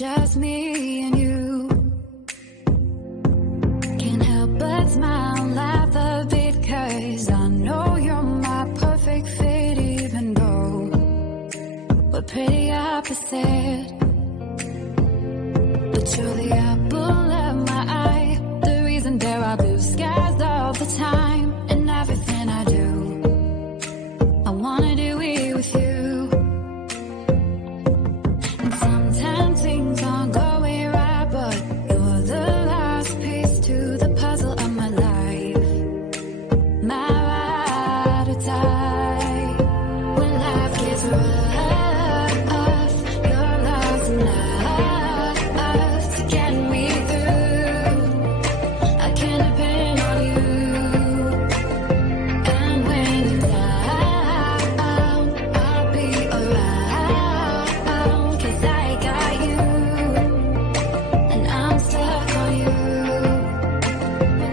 just me and you. Can't help but smile, laugh a bit, 'cause I know you're my perfect fit, even though we're pretty opposite. But you're the apple of my eye, the reason there are blue skies all the time. And everything I do, I wanna do it with you. And sometimes things aren't going right, but you're the last piece to the puzzle of my life. My ride or die. When life gets rough, your love's enough to get me through. I can depend on you. And when you're down, I'll be around, 'cause I got you. And I'm stuck on you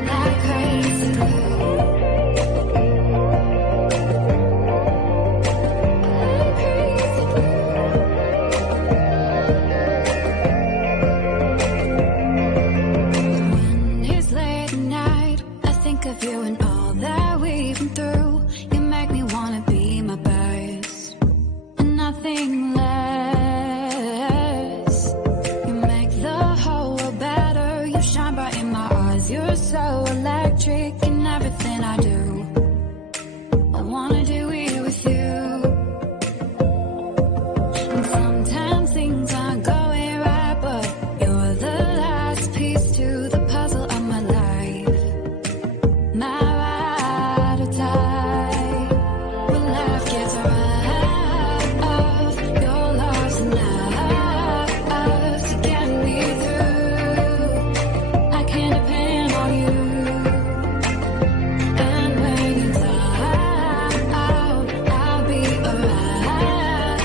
like crazy glue. Like crazy glue. When it's late at night, I think of you and all that we've been through. You make me wanna be my best and nothing less. You make the whole world better. You shine bright in my eyes. You're so electric in everything I do. I wanna do it with you. And sometimes things aren't going right, but you're the last piece to the puzzle of my life. My ride or die. When life gets rough, your love's enough to get me through. I can depend on you. And when you're down, I'll be around,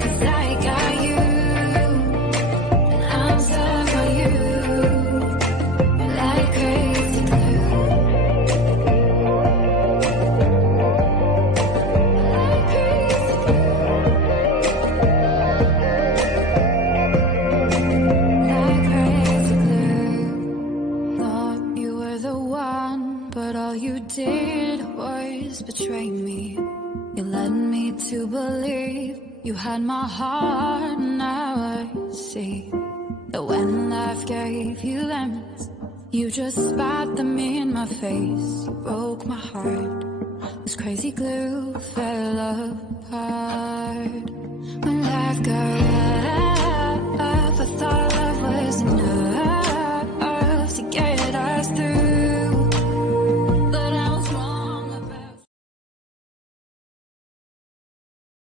'cause I got you. And I'm stuck on you like crazy glue. Like crazy glue. Like crazy glue. Thought you were the one, but all you did was betray me. You led me to believe you had my heart. Now I see that when life gave you lemons, you just spat them in my face. You broke my heart. This crazy glue fell apart. When life got